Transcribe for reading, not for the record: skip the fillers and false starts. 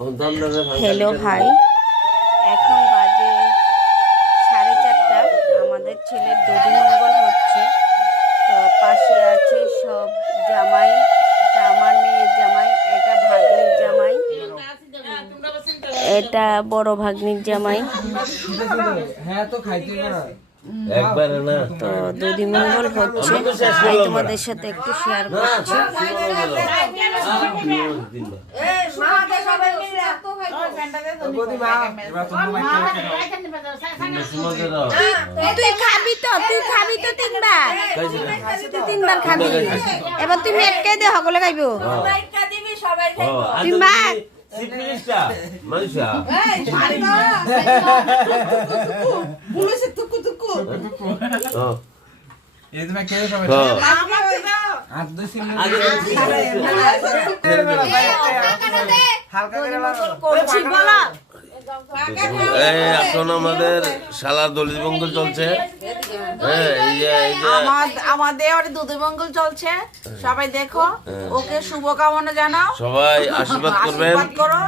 Hello hi, এখন বাজে 4:30। আমাদের ছেলের দধিমঙ্গল হচ্ছে। তো পাশে আছে সব জামাই। এটা আমার মেয়ের জামাই, এটা ভাগ্নির জামাই, এটা বড় ভাগ্নির জামাই। একবারে না তো দধিমঙ্গল হচ্ছে, তাই তোমাদের সাথে একটু শেয়ার করছি। তুই খাবি তো তিনবার খাবি। এবার তুমি একটাই দে, সকলে খাইব। তুই মা এখন আমাদের শালার দলিমঙ্গল চলছে। আমাদের দধিমঙ্গল চলছে, সবাই দেখো, ওকে শুভকামনা জানাও, সবাই আশীর্বাদ করবেন। করো।